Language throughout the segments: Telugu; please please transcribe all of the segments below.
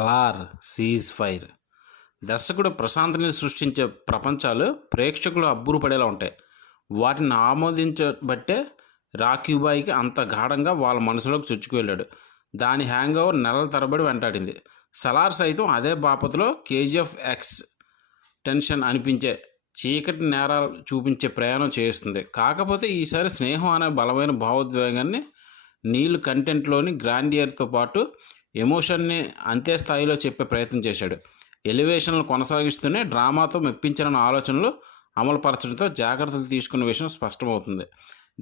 సలార్ సీజ్ ఫైర్ దర్శకుడు ప్రశాంత్ నీల్ సృష్టించే ప్రపంచాలు ప్రేక్షకులు అబ్బురపడేలా ఉంటాయి. వాటిని ఆమోదించబట్టే రాకీబాయికి అంత గాఢంగా వాళ్ళ మనసులోకి చొచ్చుకువెళ్ళాడు. దాని హ్యాంగ్ ఓవర్ నెలల తరబడి వెంటాడింది. సలార్ సైతం అదే బాపతలో కేజీఎఫ్ ఎక్స్ టెన్షన్ అనిపించే చీకటి నేరాలు చూపించే ప్రయాణం చేస్తుంది. కాకపోతే ఈసారి స్నేహం అనే బలమైన భావోద్వేగాన్ని నీల్ కంటెంట్లోని గ్రాండియర్తో పాటు ఎమోషన్ని అంతే స్థాయిలో చెప్పే ప్రయత్నం చేశాడు. ఎలివేషన్లు కొనసాగిస్తూనే డ్రామాతో మెప్పించాలన్న ఆలోచనలు అమలుపరచడంతో జాగ్రత్తలు తీసుకున్న విషయం స్పష్టమవుతుంది.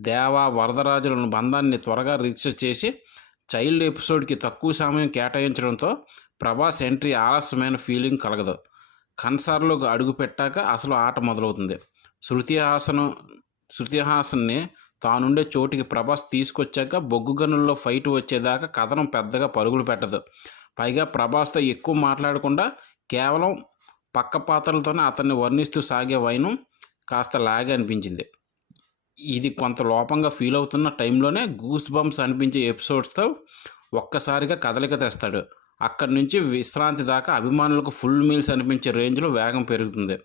దేవా వరదరాజులను బంధాన్ని త్వరగా రీసెర్చ్ చేసి చైల్డ్ ఎపిసోడ్కి తక్కువ సమయం కేటాయించడంతో ప్రభాస్ ఎంట్రీ ఆలస్యమైన ఫీలింగ్ కలగదు. కన్సార్లోకి అడుగు పెట్టాక అసలు ఆట మొదలవుతుంది. శృతి హాసన్ని తానుండే చోటికి ప్రభాస్ తీసుకొచ్చాక బొగ్గు గనుల్లో ఫైట్ వచ్చేదాకా కథనం పెద్దగా పరుగులు పెట్టదు. పైగా ప్రభాస్తో ఎక్కువ మాట్లాడకుండా కేవలం పక్క పాత్రలతోనే అతన్ని వర్ణిస్తూ సాగే వైనం కాస్త లాగే అనిపించింది. ఇది కొంత లోపంగా ఫీల్ అవుతున్న టైంలోనే గూస్ బంప్స్ అనిపించే ఎపిసోడ్స్తో ఒక్కసారిగా కదలిక తెస్తాడు. అక్కడి నుంచి విశ్రాంతి దాకా అభిమానులకు ఫుల్ మీల్స్ అనిపించే రేంజ్లో వేగం పెరుగుతుంది.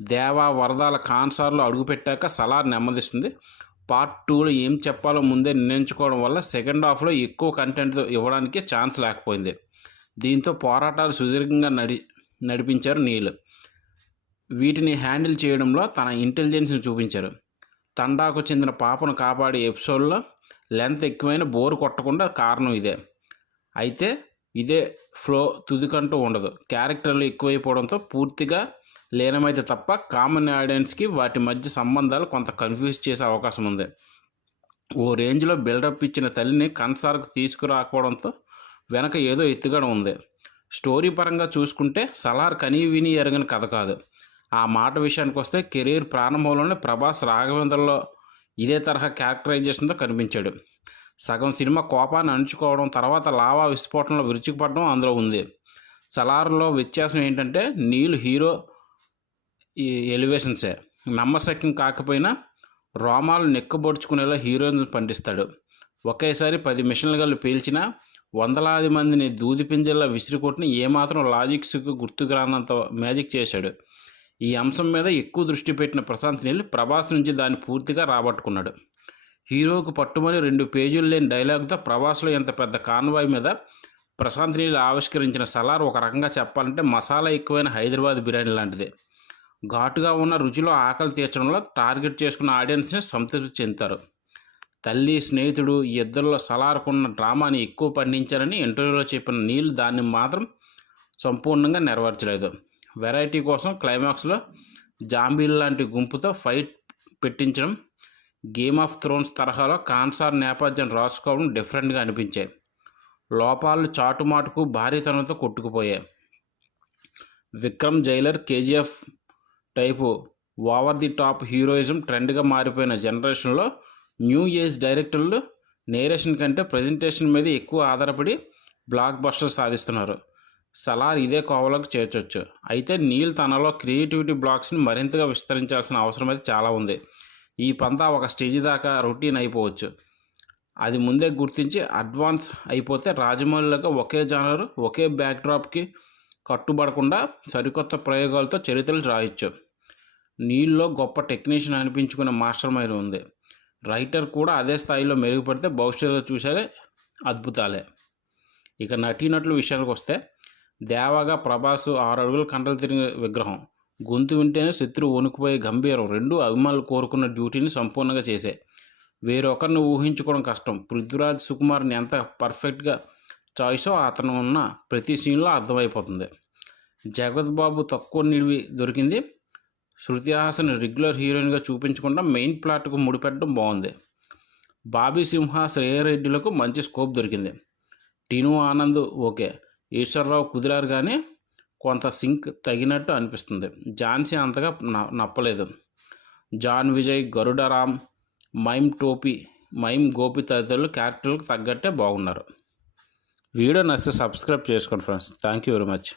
దేవా వరదాల కాన్సార్లో అడుగుపెట్టాక సలార్ నెమ్మదిస్తుంది. పార్ట్ 2లో ఏం చెప్పాలో ముందే నిర్ణయించుకోవడం వల్ల సెకండ్ హాఫ్లో ఎక్కువ కంటెంట్ ఇవ్వడానికి ఛాన్స్ లేకపోయింది. దీంతో పోరాటాలు సుదీర్ఘంగా నడిపించారు నీల్. వీటిని హ్యాండిల్ చేయడంలో తన ఇంటెలిజెన్స్ని చూపించారు. తండాకు చెందిన పాపను కాపాడే ఎపిసోడ్లో లెంత్ ఎక్కువైన బోరు కొట్టకుండా కారణం ఇదే. అయితే ఇదే ఫ్లో తుదికంటూ ఉండదు. క్యారెక్టర్లు ఎక్కువైపోవడంతో పూర్తిగా లీనమైతే తప్ప కామన్ ఆడియన్స్కి వాటి మధ్య సంబంధాలు కొంత కన్ఫ్యూజ్ చేసే అవకాశం ఉంది. ఓ రేంజ్లో బిల్డప్ ఇచ్చిన తల్లిని కన్సార్కు తీసుకురాకపోవడంతో వెనక ఏదో ఎత్తుగడ ఉంది. స్టోరీ పరంగా చూసుకుంటే సలార్ కనీ విని ఎరగని కథ కాదు. ఆ మాట విషయానికి వస్తే కెరీర్ ప్రారంభంలోనే ప్రభాస్ రాఘవేంద్రలో ఇదే తరహా క్యారెక్టరైజేషన్తో కనిపించాడు. సగం సినిమా కోపాన్ని అణుచుకోవడం, తర్వాత లావా విస్ఫోటనలో విరుచుకుపడడం అందులో ఉంది. సలార్లో వ్యత్యాసం ఏంటంటే నీల్ హీరో ఎలివేషన్సే నమ్మశక్యం కాకపోయినా రోమాలు నెక్కబొడుచుకునేలా హీరోయిన్ పండిస్తాడు. ఒకేసారి 10 మిషన్ల గల్లు పేల్చినా వందలాది మందిని దూది పింజల్లా విసిరికొట్టిన ఏమాత్రం లాజిక్స్కు గుర్తుకు రానంత మ్యాజిక్ చేశాడు. ఈ అంశం మీద ఎక్కువ దృష్టి పెట్టిన ప్రశాంత్ నీల్ ప్రభాస్ నుంచి దాన్ని పూర్తిగా రాబట్టుకున్నాడు. హీరోకు పట్టుమని 2 పేజీలు లేని డైలాగ్తో ప్రభాస్లో ఎంత పెద్ద కాన్వాయ్ మీద ప్రశాంత్ నీల్ ఆవిష్కరించిన సలార్ ఒక రకంగా చెప్పాలంటే మసాలా ఎక్కువైన హైదరాబాద్ బిర్యానీ లాంటిదే. ఘాటుగా ఉన్న రుచిలో ఆకలి తీర్చడంలో టార్గెట్ చేసుకున్న ఆడియన్స్ని సంతృప్తి చెందుతారు. తల్లి స్నేహితుడు ఈ ఇద్దరిలో సలార్కున్న డ్రామాని ఎక్కువ పండించారని ఇంటర్వ్యూలో చెప్పిన నీల్ దాన్ని మాత్రం సంపూర్ణంగా నెరవేర్చలేదు. వెరైటీ కోసం క్లైమాక్స్లో జాంబీల్ లాంటి గుంపుతో ఫైట్ పెట్టించడం, గేమ్ ఆఫ్ థ్రోన్స్ తరహాలో కాన్సార్ నేపథ్యం రాసుకోవడం డిఫరెంట్గా అనిపించాయి. లోపాలు చాటుమాటుకు భారీతనంతో కొట్టుకుపోయాయి. Vikram Jailer KGF type over the top heroism ట్రెండ్గా మారిపోయిన జనరేషన్లో న్యూ ఏజ్ డైరెక్టర్లు నేరేషన్ కంటే ప్రజెంటేషన్ మీద ఎక్కువ ఆధారపడి బ్లాక్ బస్టర్ సాధిస్తున్నారు. సలార్ ఇదే కోవలోకి చేర్చొచ్చు. అయితే నీల్ తనలో క్రియేటివిటీ బ్లాక్స్ని మరింతగా విస్తరించాల్సిన అవసరం అయితే చాలా ఉంది. ఈ పంతా ఒక స్టేజ్ దాకా రొటీన్ అయిపోవచ్చు. అది ముందే గుర్తించి అడ్వాన్స్ అయిపోతే రాజమౌళిలాగా ఒకే జానర్ ఒకే బ్యాక్డ్రాప్కి కట్టుబడకుండా సరికొత్త ప్రయోగాలతో చరిత్రలు రాయొచ్చు. నీల్లో గొప్ప టెక్నీషియన్ అనిపించుకునే మాస్టర్ మైండ్ ఉంది. రైటర్ కూడా అదే స్థాయిలో మెరుగుపడితే భవిష్యత్తులో చూసే అద్భుతాలే. ఇక నటీనటుల విషయానికి వస్తే దేవాగా ప్రభాస్ 6 అడుగుల కండలు తిరిగే విగ్రహం, గొంతు వింటేనే శత్రువు వణుకుపోయే గంభీరం రెండు అభిమానులు కోరుకున్న డ్యూటీని సంపూర్ణంగా చేసే. వేరొకరిని ఊహించుకోవడం కష్టం. పృథ్వీరాజ్ సుకుమార్ని ఎంత పర్ఫెక్ట్గా చాయిసో అతను ఉన్న ప్రతి సీన్లో అర్థమైపోతుంది. జగత్ బాబు తక్కువ నిడివి దొరికింది. శృతి హాసన్ రెగ్యులర్ హీరోయిన్గా చూపించకుండా మెయిన్ ప్లాట్కు ముడిపెట్టడం బాగుంది. బాబీ సింహ, శ్రేయారెడ్డిలకు మంచి స్కోప్ దొరికింది. టీను ఆనంద్ ఓకే, ఈశ్వరరావు కుదిరారు కానీ కొంత సింక్ తగినట్టు అనిపిస్తుంది. ఝాన్సీ అంతగా నప్పలేదు. జాన్ విజయ్, గరుడరామ్, మైమ్ గోపి తదితరులు క్యారెక్టర్లకు తగ్గట్టే బాగున్నారు. వీడియో నచ్చితే సబ్స్క్రైబ్ చేసుకోండి friends. Thank you very much.